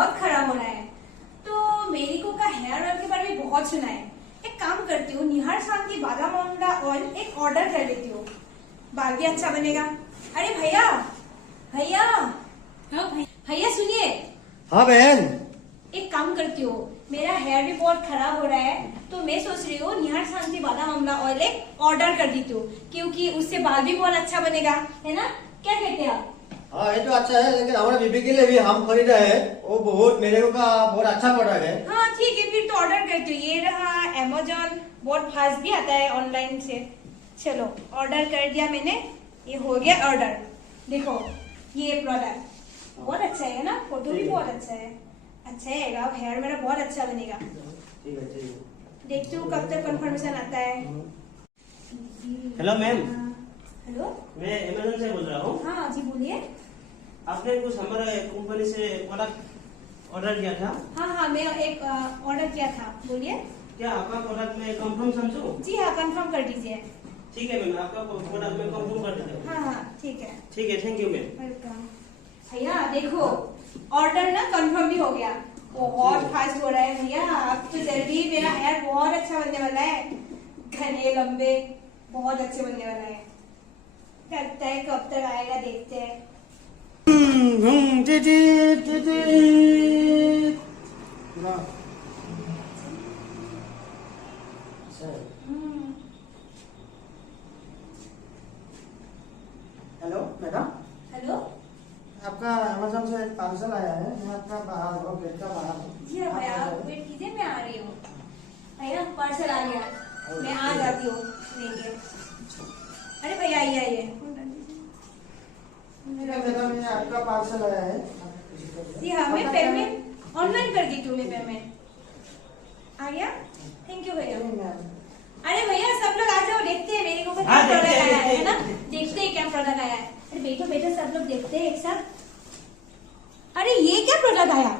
बहुत खराब हो रहा है। तो मेरिको का हेयर ऑयल के बारे में बहुत सुना है। एक काम करती हूँ, निहार शांति बादाम आंवला ऑयल एक ऑर्डर कर लेती हूँ, बाल भी अच्छा बनेगा। अरे भैया भैया, हाँ भैया सुनिए। हाँ बहन। एक काम करती हूँ, मेरा हेयर भी बहुत खराब हो रहा है, तो मैं सोच रही हूँ निहार शांति बादाम आंवला ऑयल एक ऑर्डर कर देती हूँ, क्योंकि उससे बाल भी बहुत अच्छा बनेगा, है ना? क्या कहते हैं आप? हाँ ये तो अच्छा है, लेकिन हमारे बीबी के लिए भी हम खरीदा है, वो बहुत मेरे को का बहुत अच्छा प्रोडक्ट है। हाँ ठीक है, फिर तो ऑर्डर करती हूँ। ये रहा अमेजोन, बहुत फास्ट भी आता है ऑनलाइन से। चलो ऑर्डर कर दिया मैंने, ये हो गया ऑर्डर। देखो ये प्रोडक्ट बहुत अच्छा है ना, फोटो भी बहुत अच्छा है, अच्छा है। हेयर मेरा बहुत अच्छा बनेगा। ठीक है ठीक है। देखती हूँ कब तक कंफर्मेशन आता है। Hello ma'am. हेलो, मैं अमेजोन से बोल रहा हूँ। हाँ जी बोलिए। आपने कुछ हमारे कंपनी से प्रोडक्ट ऑर्डर किया था। हाँ हाँ, मैं एक ऑर्डर किया था, बोलिए। क्या आपका प्रोडक्ट मैं कंफर्म समझूं? जी हाँ, कंफर्म कर दीजिए। ठीक है मैम, आपका प्रोडक्ट मैं कंफर्म कर देता हूँ। हाँ हाँ ठीक है, ठीक है, थैंक यू मैम। वेलकम। भैया देखो, ऑर्डर ना कंफर्म भी हो गया, बहुत फास्ट हो रहा है भैया। अब तो जल्दी मेरा हेयर बहुत अच्छा बनने वाला है, घने लंबे बहुत अच्छे बनने वाला है। लगता है कब तक आएगा, देखते हैं। हेलो मैडम, हेलो आपका अमेजोन से एक पार्सल आया है, मैं आपका बाहर गेट का बाहर हूँ। जी हाँ भैया, आप वेट कीजिए, मैं आ रही हूँ। भैया पार्सल आ गया, मैं आ जाती हूँ लेके। अरे भैया आइए आइए। मैडम ये आपका पार्सल आया है। जी हाँ, मैं पेमेंट ऑनलाइन कर दी, मैं पेमेंट आ गया। थैंक यू भैया। अरे भैया सब लोग आ जाओ, देखते हैं मेरे को क्या हाँ, प्रोडक्ट देखते हैं, आया है ना, देखते हैं। देखते हैं क्या प्रोडक्ट आया है। अरे बैठो बैठो, सब लोग देखते हैं एक साथ। अरे ये क्या प्रोडक्ट आया?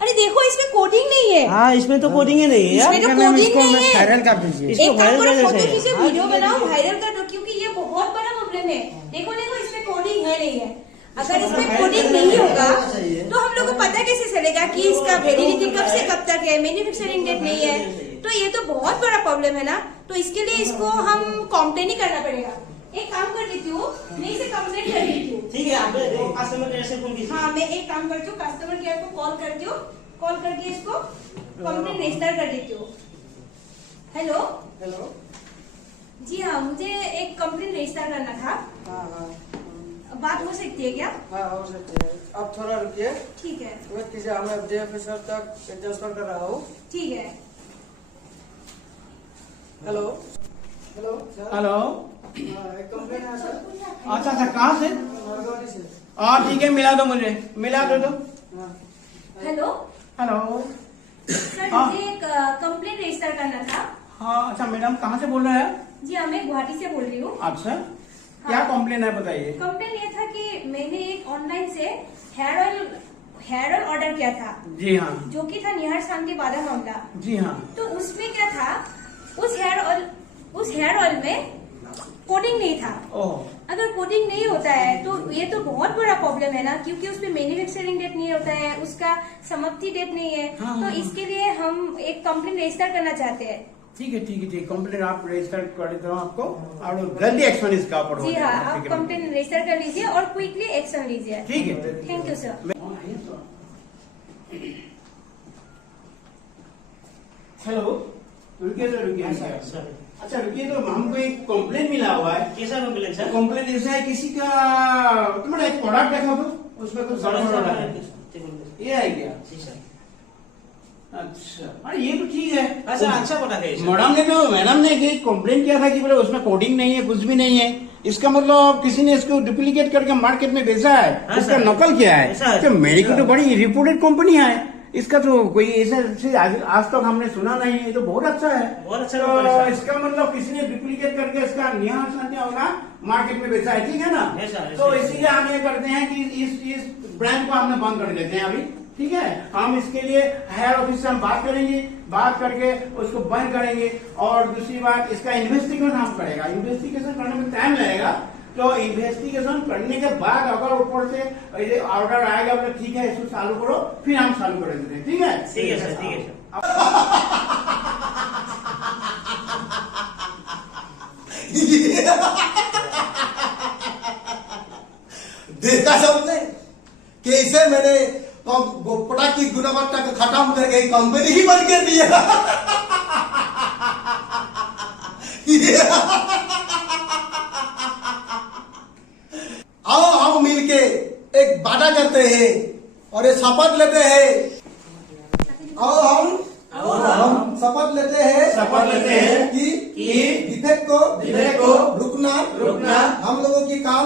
अरे देखो इसमें कोटिंग नहीं है। हाँ, इसमें तो कोडिंग ही नहीं है यार। इसमें तो कोटिंग नहीं है। वायरल कर दीजिए। इसको एक काम वायरल करो, कर फोटो देते हैं। खींचे, हाँ, वीडियो ठीक है, बनाओ, ठीक है। वायरल कर दो, क्योंकि ये बहुत बड़ा प्रॉब्लम है। देखो देखो, इसमें कोडिंग है नहीं है। अगर इसमें कोडिंग नहीं होगा तो हम लोग को पता कैसे चलेगा कि इसका वैलिडिटी कब से कब तक है, मैन्युफैक्चरिंग डेट नहीं है। तो ये तो बहुत बड़ा प्रॉब्लम है ना। तो इसके लिए इसको हम कंप्लेन ही करना पड़ेगा। एक काम कर देती हूँ, मैं इसे कंप्लेन कर देती हूँ। ठीक है, आप कस्टमर केयर से फोन कीजिए। हाँ, मैं एक काम करती हूँ, कस्टमर केयर को कॉल करती हूँ, कॉल करके इसको कंप्लेन रजिस्टर कर देती हूँ। Hello hello. जी हाँ, मुझे एक कंप्लेन रजिस्टर करना था। हाँ हाँ बात हो सकती है क्या? हाँ हो सकती है। अब थोड़ा रुकिए, ठीक है वेट कीजिए, मैं एफडी ऑफिसर तक ट्रांसफर कर रहा हूँ। ठीक है। Hello hello sir. हेलो। हाँ, एक कंप्लेन है सर। अच्छा अच्छा, कहाँ से? नरगौरी से। हाँ ठीक है, मिला दो मुझे, मिला दो। हाँ हेलो हेलो। सर, हाँ। मुझे एक कंप्लेन रजिस्टर करना था। हाँ अच्छा मैडम, कहाँ से बोल रहे हैं? जी हाँ, मैं गुवाहाटी से बोल रही हूँ। अच्छा, क्या कंप्लेन है बताइए। कंप्लेन ये था कि मैंने एक ऑनलाइन से हेयर ऑयल ऑर्डर किया था, जी हाँ। जो कि था निहार शांति बादाम आंवला। जी हाँ। तो उसमें क्या था, उस हेयर ऑयल में कोटिंग नहीं था। ओह। अगर कोटिंग नहीं होता है तो ये तो बहुत बड़ा प्रॉब्लम है ना, क्योंकि उसमें मैन्युफैक्चरिंग डेट नहीं होता है, उसका समाप्ति डेट नहीं है। हाँ, तो हाँ, इसके लिए हम एक कंप्लेन रजिस्टर करना चाहते हैं। ठीक है ठीक है ठीक है, कंप्लेन आप रजिस्टर कर देता हूँ आपको, और जल्दी एक्शन इसका ऊपर हो जी हाँ, जाएगा, आप ठीक है? कंप्लेन रजिस्टर कर लीजिए और क्विकली एक्शन लीजिए। ठीक है। Thank you sir. हेलो, रुकिए सर, रुकिए सर, अच्छा रुकिए, तो हमको एक कंप्लेन मिला हुआ है। कैसा कंप्लेन सर? कंप्लेन ऐसा है, किसी का तुम्हारा एक प्रोडक्ट देखो तो उसमें कुछ गड़बड़ हो रहा है। ये है क्या? जी सर। अच्छा, अरे ये तो ठीक है। अच्छा, अच्छा प्रोडक्ट है सर। मैडम ने एक कंप्लेन किया था कि बोले उसमें कोडिंग नहीं है, कुछ भी नहीं है। इसका मतलब किसी ने इसको डुप्लीकेट करके मार्केट में बेचा है, हाँ, इसका सर। नकल किया ऐसा है। है। तो मेरी को तो बड़ी रिपोर्टेड कंपनी है, इसका तो कोई ऐसा चीज आज तक हमने सुना नहीं है। ये तो बहुत अच्छा है। बहुत अच्छा तो कंपनी है, सर। इसका मतलब किसी ने डुप्लीकेट करके इसका निहार शांति आंवला मार्केट में बेचा है, ठीक है ना? है सर, तो है सर। इसीलिए हम ये करते हैं कि इस ब्रांड को हमने बंद कर देते हैं अभी, ठीक है? हम इसके लिए हेयर ऑफिस से हम बात करेंगे, बात करके उसको बंद करेंगे। और दूसरी बात, इसका इन्वेस्टिगेशन हम करेगा, इन्वेस्टिगेशन करने में टाइम लगेगा। तो इन्वेस्टिगेशन करने के बाद अगर ऊपर से ऑर्डर आएगा बोले ठीक है इसको चालू करो, फिर हम चालू कर देते हैं। ठीक है, ठीक है सर, ठीक है सर। देखा सबने कैसे मैंने प्रोडक्ट की गुणवत्ता को खत्म करके कंपनी ही बंद कर दिया। आओ हम मिलके एक वादा करते हैं और ये शपथ लेते हैं। आओ हम शपथ लेते हैं कि डिफेक्ट को रुकना हम लोगों की काम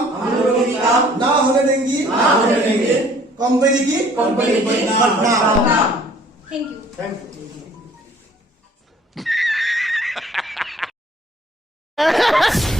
ना होने देंगी कंपनी की नाम। Thank you.